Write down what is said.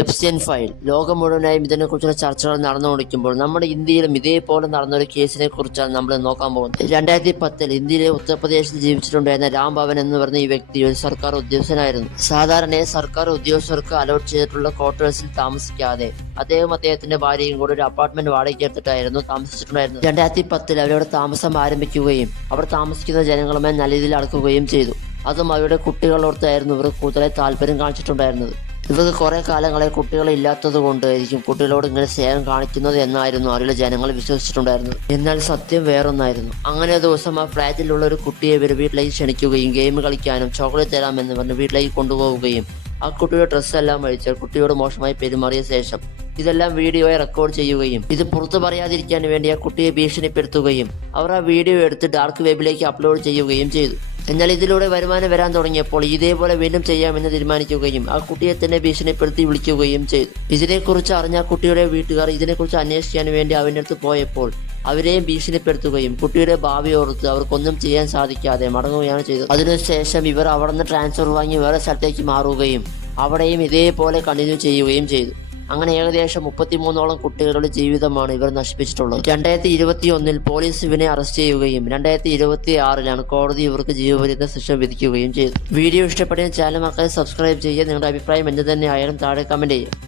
Epstein file ലോകം മുഴുവനായും ഇതിനെക്കുറിച്ചുള്ള ചർച്ചകൾ നടന്നുകൊണ്ടിരിക്കുമ്പോൾ നമ്മുടെ ഇന്ത്യയിലും ഇതേപോലെ നടന്നൊരു കേസിനെ കുറിച്ചാണ് നമ്മൾ നോക്കാൻ പോകുന്നത്. 2010 ഇന്ത്യയിലെ ഉത്തർപ്രദേശിൽ ജീവിച്ചിട്ടുണ്ടായിരുന്ന രാം ഭവൻ എന്ന് പറഞ്ഞ ഈ വ്യക്തി ഒരു സർക്കാർ ഉദ്യോഗസ്ഥനായിരുന്നു. സാധാരണയായി സർക്കാർ ഉദ്യോഗസ്ഥർക്ക് അലോട്ട് ചെയ്തിട്ടുള്ള ക്വാർട്ടേഴ്സിൽ താമസിക്കാതെ അദ്ദേഹത്തിന്റെ ഭാര്യയും കൂടെ ഒരു അപ്പാർട്ട്മെന്റ് വാടകയ്ക്ക് എടുത്തിട്ടായിരുന്നു താമസിച്ചിട്ടുണ്ടായിരുന്നത്. 2010 അവരവിടെ താമസം ആരംഭിക്കുകയും അവർ താമസിക്കുന്ന ജനങ്ങളുമായി നല്ല രീതിയിൽ അടുക്കുകയും ചെയ്തു. അതും അവരുടെ കുട്ടികളോടത്തായിരുന്നു ഇവർ കൂടുതലായി താല്പര്യം കാണിച്ചിട്ടുണ്ടായിരുന്നത്. ഇവർക്ക് കുറെ കാലങ്ങളെ കുട്ടികളില്ലാത്തത് കൊണ്ടായിരിക്കും കുട്ടികളോട് ഇങ്ങനെ സ്നേഹം കാണിക്കുന്നത് എന്നായിരുന്നു അവരുടെ ജനങ്ങൾ വിശ്വസിച്ചിട്ടുണ്ടായിരുന്നത്. എന്നാൽ സത്യം വേറൊന്നായിരുന്നു. അങ്ങനെ ഒരു ദിവസം ആ ഫ്ലാറ്റിലുള്ള ഒരു കുട്ടിയെ ഇവർ വീട്ടിലേക്ക് ക്ഷണിക്കുകയും ഗെയിം കളിക്കാനും ചോക്ലേറ്റ് തരാമെന്ന് പറഞ്ഞ് വീട്ടിലേക്ക് കൊണ്ടുപോവുകയും ആ കുട്ടിയുടെ ഡ്രസ്സെല്ലാം അഴിച്ച് കുട്ടിയോട് മോശമായി പെരുമാറിയ ശേഷം ഇതെല്ലാം വീഡിയോയെ റെക്കോർഡ് ചെയ്യുകയും ഇത് പുറത്തു പറയാതിരിക്കാൻ വേണ്ടി ആ കുട്ടിയെ ഭീഷണിപ്പെടുത്തുകയും അവർ ആ വീഡിയോ എടുത്ത് ഡാർക്ക് വെബിലേക്ക് അപ്ലോഡ് ചെയ്യുകയും ചെയ്തു. എന്നാൽ ഇതിലൂടെ വരുമാനം വരാൻ തുടങ്ങിയപ്പോൾ ഇതേപോലെ വീണ്ടും ചെയ്യാമെന്ന് തീരുമാനിക്കുകയും ആ കുട്ടിയെ തന്നെ ഭീഷണിപ്പെടുത്തി വിളിക്കുകയും ചെയ്തു. ഇതിനെക്കുറിച്ച് അറിഞ്ഞ കുട്ടിയുടെ വീട്ടുകാർ ഇതിനെക്കുറിച്ച് അന്വേഷിക്കാൻ വേണ്ടി അവൻ്റെ അടുത്ത് പോയപ്പോൾ അവരെയും ഭീഷണിപ്പെടുത്തുകയും കുട്ടിയുടെ ഭാവി ഓർത്ത് അവർക്കൊന്നും ചെയ്യാൻ സാധിക്കാതെ മടങ്ങുകയാണ് ചെയ്തത്. അതിനുശേഷം ഇവർ അവിടെ നിന്ന് ട്രാൻസ്ഫർ വാങ്ങി വേറെ സ്ഥലത്തേക്ക് മാറുകയും അവിടെയും ഇതേപോലെ കണ്ടിന്യൂ ചെയ്യുകയും ചെയ്തു. അങ്ങനെ ഏകദേശം 33ഓളം കുട്ടികളുടെ ജീവിതമാണ് ഇവർ നശിപ്പിച്ചിട്ടുള്ളത്. 2021 പോലീസ് ഇവനെ അറസ്റ്റ് ചെയ്യുകയും 2026 കോടതി ഇവർക്ക് ജീവപര്യന്ത ശിക്ഷ വിധിക്കുകയും ചെയ്തു. വീഡിയോ ഇഷ്ടപ്പെട്ട ചാനൽ മക്കളെ സബ്സ്ക്രൈബ് ചെയ്യുക. നിങ്ങളുടെ അഭിപ്രായം എന്ത് തന്നെ ആയാലും താഴെ കമന്റ് ചെയ്യുക.